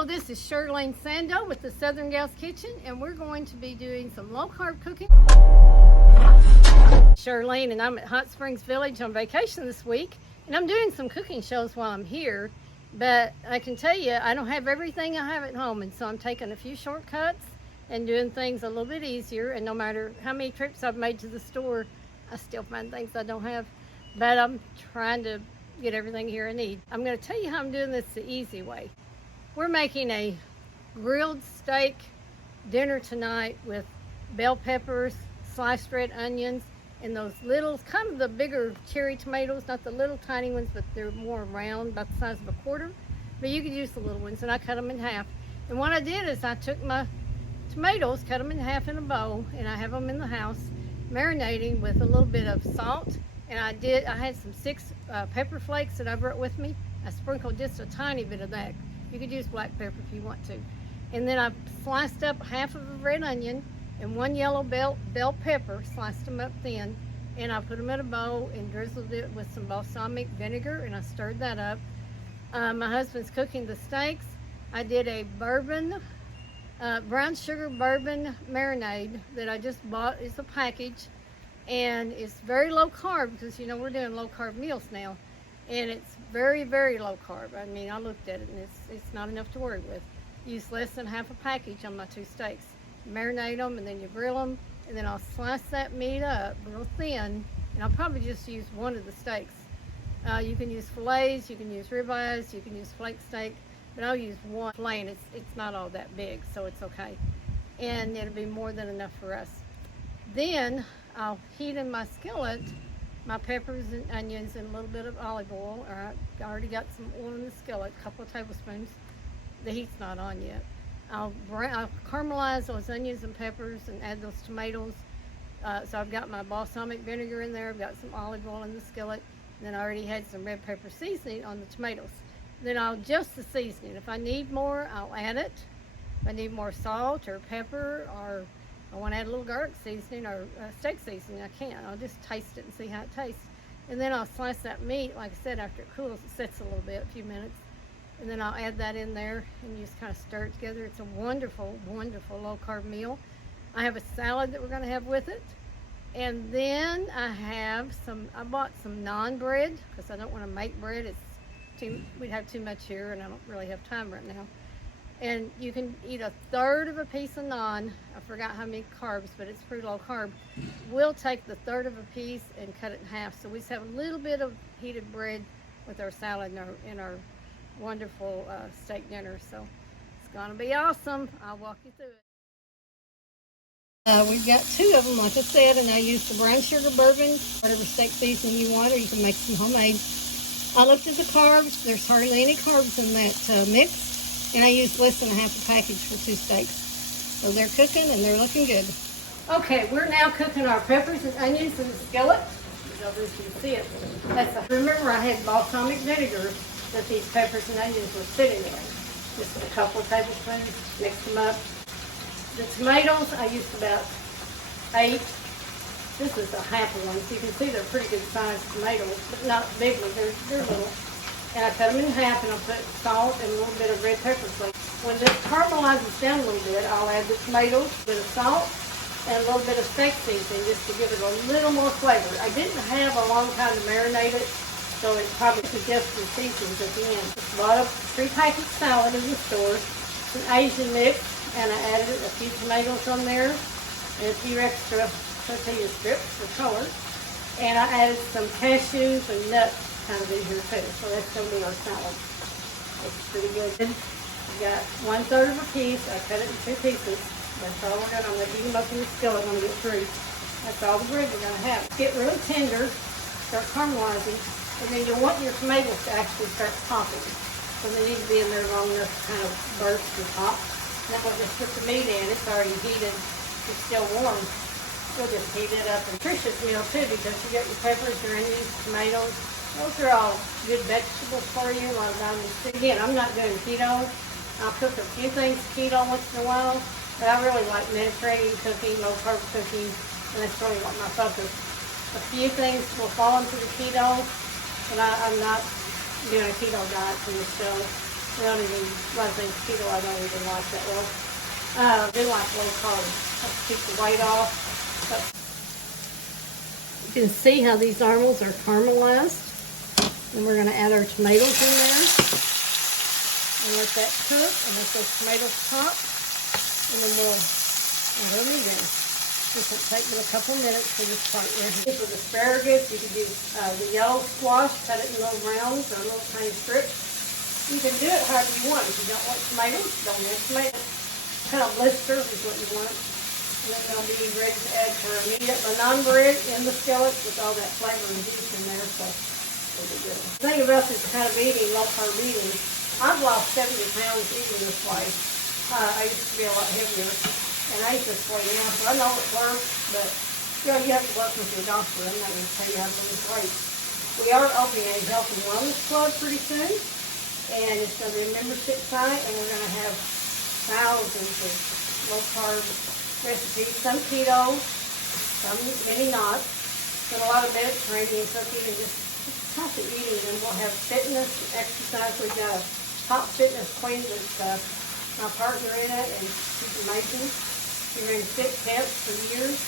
Hello, this is Shirleen Sando with the Southern Gals Kitchen, and we're going to be doing some low-carb cooking. Shirleen, and I'm at Hot Springs Village on vacation this week, and I'm doing some cooking shows while I'm here, but I can tell you I don't have everything I have at home, and so I'm taking a few shortcuts and doing things a little bit easier, and no matter how many trips I've made to the store, I still find things I don't have, but I'm trying to get everything here I need. I'm going to tell you how I'm doing this the easy way. We're making a grilled steak dinner tonight with bell peppers, sliced red onions, and those little, kind of the bigger cherry tomatoes, not the little tiny ones, but they're more round, about the size of a quarter. But you could use the little ones, and I cut them in half. And what I did is I took my tomatoes, cut them in half in a bowl, and I have them in the house marinating with a little bit of salt. And I had some 6 pepper flakes that I brought with me. I sprinkled just a tiny bit of that. You could use black pepper if you want to. And then I sliced up half of a red onion and 1 yellow bell pepper, sliced them up thin, and I put them in a bowl and drizzled it with some balsamic vinegar, and I stirred that up. My husband's cooking the steaks. I did a brown sugar bourbon marinade that I just bought. It's a package, and it's very low carb because, you know, we're doing low carb meals now. And it's very, very low carb. I mean, I looked at it and it's not enough to worry with. Use less than half a package on my 2 steaks. Marinate them and then you grill them. And then I'll slice that meat up real thin. And I'll probably just use one of the steaks. You can use fillets, you can use ribeyes, you can use flake steak. But I'll use one fillet, and it's not all that big, so it's okay. And it'll be more than enough for us. Then I'll heat in my skillet my peppers and onions and a little bit of olive oil. I already got some oil in the skillet, a couple of tablespoons. The heat's not on yet. I'll caramelize those onions and peppers and add those tomatoes. So I've got my balsamic vinegar in there. I've got some olive oil in the skillet. And then I already had some red pepper seasoning on the tomatoes. Then I'll adjust the seasoning. If I need more, I'll add it. If I need more salt or pepper, or I want to add a little garlic seasoning or steak seasoning, I can. I'll just taste it and see how it tastes. And then I'll slice that meat, like I said, after it cools, it sets a little bit, a few minutes. And then I'll add that in there and just kind of stir it together. It's a wonderful, wonderful low-carb meal. I have a salad that we're going to have with it. And then I bought some naan bread because I don't want to make bread. We'd have too much here, and I don't really have time right now. And you can eat 1/3 of a piece of naan. I forgot how many carbs, but it's pretty low carb. We'll take the 1/3 of a piece and cut it in half. So we just have a little bit of heated bread with our salad and our wonderful steak dinner. So it's gonna be awesome. I'll walk you through it. We've got 2 of them, like I said, and I use the brown sugar bourbon, whatever steak seasoning you want, or you can make some homemade. I looked at the carbs. There's hardly any carbs in that mix. And I used less than a half a package for 2 steaks. So they're cooking and they're looking good. Okay, we're now cooking our peppers and onions in the skillet. I don't know if you can see it. Remember, I had balsamic vinegar that these peppers and onions were sitting in. Just a couple of tablespoons, mix them up. The tomatoes, I used about 8. This is a half of one, so you can see they're pretty good sized tomatoes, but not big ones, they're little. And I cut them in half, and I'll put salt and a little bit of red pepper flakes. When this caramelizes down a little bit, I'll add the tomatoes, a bit of salt, and a little bit of steak seasoning just to give it a little more flavor. I didn't have a long time to marinate it, so it probably suggested seasonings at the end. Just bought a 3-packet salad in the store. It's an Asian mix, and I added a few tomatoes on there and a few extra tortilla strips for color. And I added some cashews and nuts kind of in here too, so that's going to be our salad. It's pretty good. We got 1/3 of a piece. I cut it in 2 pieces. That's all we're going to. I'm going to heat them up in the skillet when we get through. That's all the bread we're going to have. Get really tender, start caramelizing, and then you want your tomatoes to actually start popping. So they need to be in there long enough to kind of burst and pop. Now we'll just put the meat in. It's already heated. It's still warm. We'll just heat it up. And nutritious meal too, because you got your peppers, your onions, tomatoes. Those are all good vegetables for you. A lot of vitamins. Again, I'm not doing keto. I'll cook a few things keto once in a while, but I really like Mediterranean cooking, low carb cooking, and that's really what my focus. A few things will fall into the keto, but I'm not doing a keto diet for this show. I don't even, a lot of things keto I don't even like that well. I do like low carb. Helps keep the weight off. But you can see how these almonds are caramelized. And we're going to add our tomatoes in there. And let that cook and let those tomatoes pop. And then we'll add our meat in. This will take me a couple minutes for this part right here. With asparagus, you can do the yellow squash, cut it in little rounds or little tiny strips. You can do it however you want. If you don't want tomatoes, don't add tomatoes. Kind of blister is what you want. And then it'll be ready to add to our immediate naan bread in the skillet with all that flavor and juice in there. So it'll be good. The thing about this kind of eating, low carb eating, I've lost 70 pounds eating this way. I used to be a lot heavier. And I eat this way now, so I know it works, but you know, you have to work with your doctor. I'm not going to tell you how to lose weight. We are opening a health and wellness club pretty soon, and it's going to be a membership site, and we're going to have thousands of low-carb recipes, some keto, some many not, but a lot of Mediterranean cooking and just healthy eating. And we'll have fitness, exercise. We've got a top fitness queen that's my partner in it, and she's amazing. She's been fit camps for years,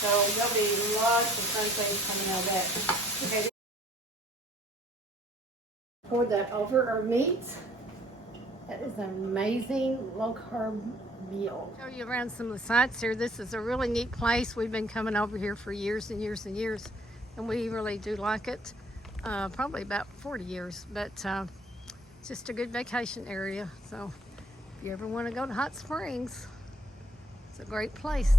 so there'll be lots of fun things coming out of that. Okay. Pour that over our meat. That is an amazing low-carb meal. I'll show you around some of the sites here. This is a really neat place. We've been coming over here for years and years and years, and we really do like it. Probably about 40 years, but it's just a good vacation area. So if you ever want to go to Hot Springs, it's a great place.